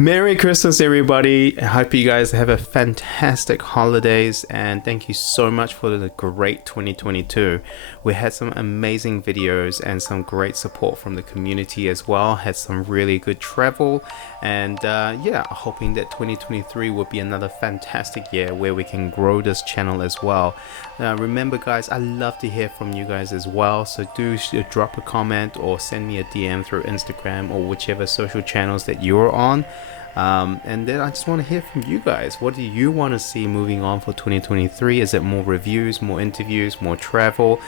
Merry Christmas, everybody. I hope you guys have a fantastic holidays and thank you so much for the great 2022. We had some amazing videos and some great support from the community as well. Had some really good travel and hoping that 2023 will be another fantastic year where we can grow this channel as well. Remember guys, I love to hear from you guys as well, so do drop a comment or send me a DM through Instagram or whichever social channels that you're on. And then I just want to hear from you guys. What do you want to see moving on for 2023? Is it more reviews, more interviews, more travel?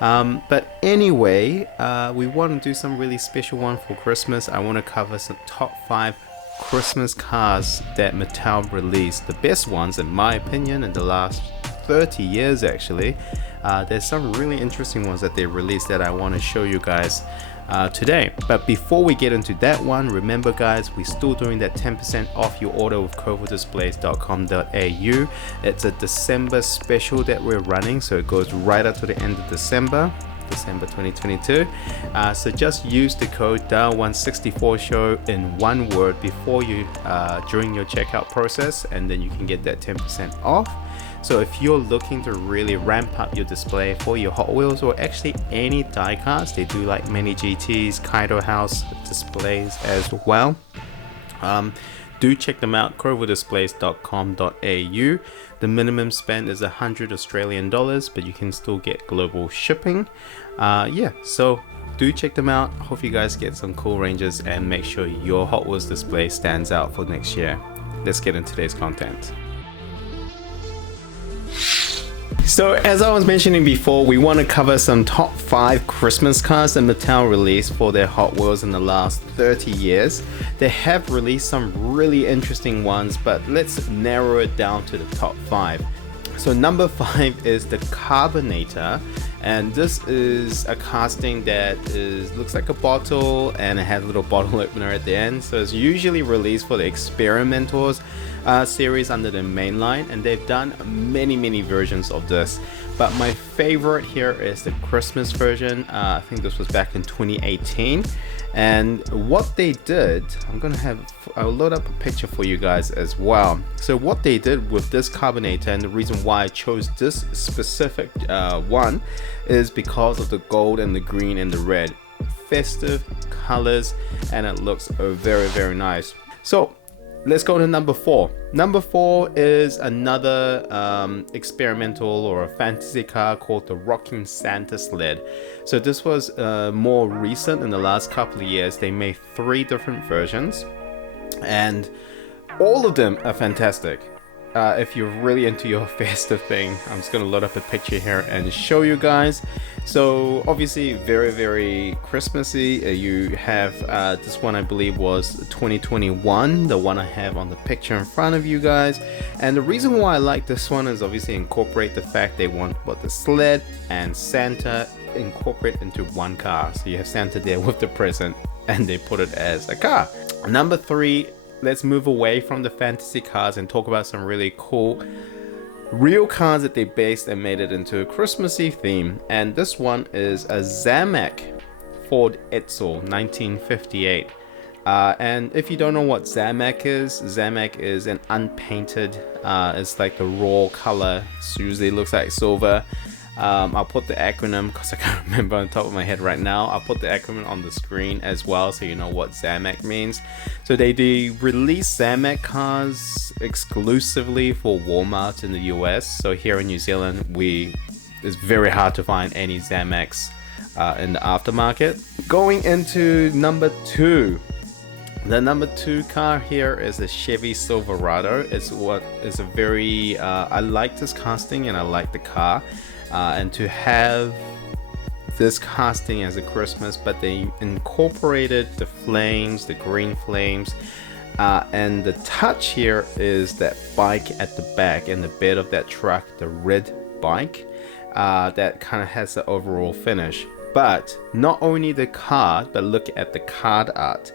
But anyway, we want to do some really special one for Christmas. I want to cover some top 5 Christmas cars that Mattel released, the best ones in my opinion in the last 30 years actually. There's some really interesting ones that they released that I want to show you guys today. But before we get into that one, remember guys, we're still doing that 10% off your order with coverdisplays.com.au. It's a December special that we're running, so it goes right up to the end of December 2022. So just use the code DAL164SHOW in one word before you during your checkout process, and then you can get that 10% off. So if you're looking to really ramp up your display for your Hot Wheels or actually any die-cast, they do like mini GTs, Kaido House displays as well. Do check them out, coverdisplays.com.au. The minimum spend is 100 Australian dollars, but you can still get global shipping. So do check them out. Hope you guys get some cool ranges and make sure your Hot Wheels display stands out for next year. Let's get into today's content. So as I was mentioning before, we want to cover some top 5 Christmas cars that Mattel released for their Hot Wheels in the last 30 years. They have released some really interesting ones, but let's narrow it down to the top 5. So number 5 is the Carbonator, and this is a casting that looks like a bottle and it has a little bottle opener at the end. So it's usually released for the Experimentors series under the main line, and they've done many versions of this, but my favorite here is the Christmas version. I think this was back in 2018, and what they did, I'll load up a picture for you guys as well. So what they did with this Carbonator, and the reason why I chose this specific one is because of the gold and the green and the red, festive colors, and it looks very nice. So let's go to number 4. Number 4 is another experimental or a fantasy car called the Rocking Santa Sled. So this was more recent in the last couple of years. They made 3 different versions and all of them are fantastic. If you're really into your festive thing, I'm just going to load up a picture here and show you guys. So obviously very Christmassy. You have this one, I believe was 2021, the one I have on the picture in front of you guys. And the reason why I like this one is obviously incorporate the fact they want both the sled and Santa incorporate into one car. So you have Santa there with the present and they put it as a car. Number 3, let's move away from the fantasy cars and talk about some really cool real cars that they based and made it into a Christmassy theme. And this one is a Zamak Ford Edsel 1958. And if you don't know what Zamak is an unpainted, it's like the raw color. It usually looks like silver. I'll put the acronym because I can't remember on top of my head right now. I'll put the acronym on the screen as well so you know what Zamak means. So they release Zamak cars exclusively for Walmart in the US. So here in New Zealand, it's very hard to find any Zamaks in the aftermarket. Going into number 2. The number 2 car here is a Chevy Silverado. It's a very I like this casting and I like the car. And to have this casting as a Christmas, but they incorporated the flames, the green flames, and the touch here is that bike at the back and the bed of that truck, the red bike, that kind of has the overall finish. But not only the car, but look at the card art.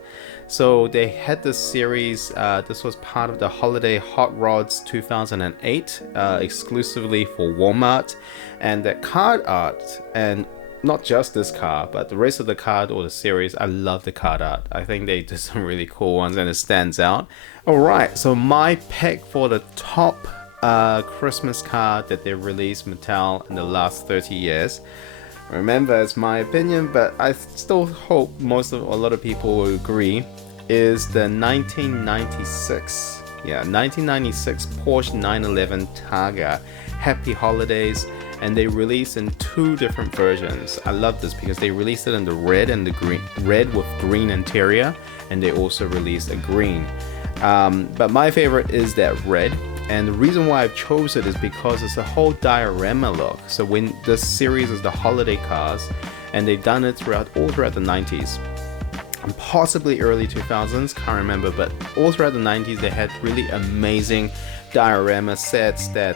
So they had this series, this was part of the Holiday Hot Rods 2008, exclusively for Walmart, and that card art and not just this car, but the rest of the card or the series. I love the card art. I think they did some really cool ones and it stands out. Alright, so my pick for the top Christmas card that they released Mattel in the last 30 years. Remember, it's my opinion, but I still hope a lot of people will agree, is the 1996 Porsche 911 Targa Happy Holidays, and they released in two different versions. I love this because they released it in the red and the green, red with green interior, and they also released a green. But my favorite is that red, and the reason why I've chose it is because it's a whole diorama look. So when this series is the holiday cars, and they've done it all throughout the 90s. And possibly early 2000s, can't remember, but all throughout the 90s they had really amazing diorama sets that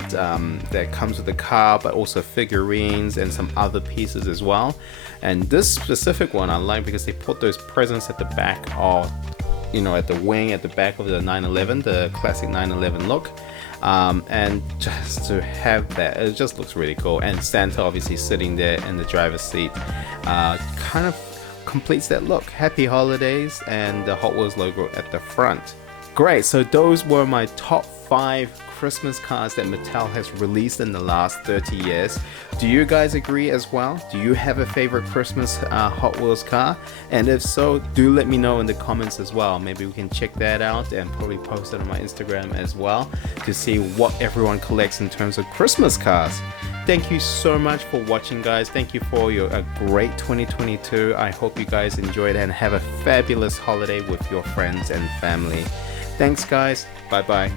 comes with the car, but also figurines and some other pieces as well. And this specific one I like because they put those presents at the back of, at the wing, at the back of the 911, the classic 911 look. And just to have that, it just looks really cool. And Santa obviously sitting there in the driver's seat, kind of completes that look. Happy Holidays and the Hot Wheels logo at the front. Great, so those were my top 5 Christmas cars that Mattel has released in the last 30 years. Do you guys agree as well? Do you have a favorite Christmas Hot Wheels car? And if so, do let me know in the comments as well. Maybe we can check that out and probably post it on my Instagram as well to see what everyone collects in terms of Christmas cars. Thank you so much for watching, guys. Thank you for a great 2022. I hope you guys enjoyed and have a fabulous holiday with your friends and family. Thanks, guys. Bye bye.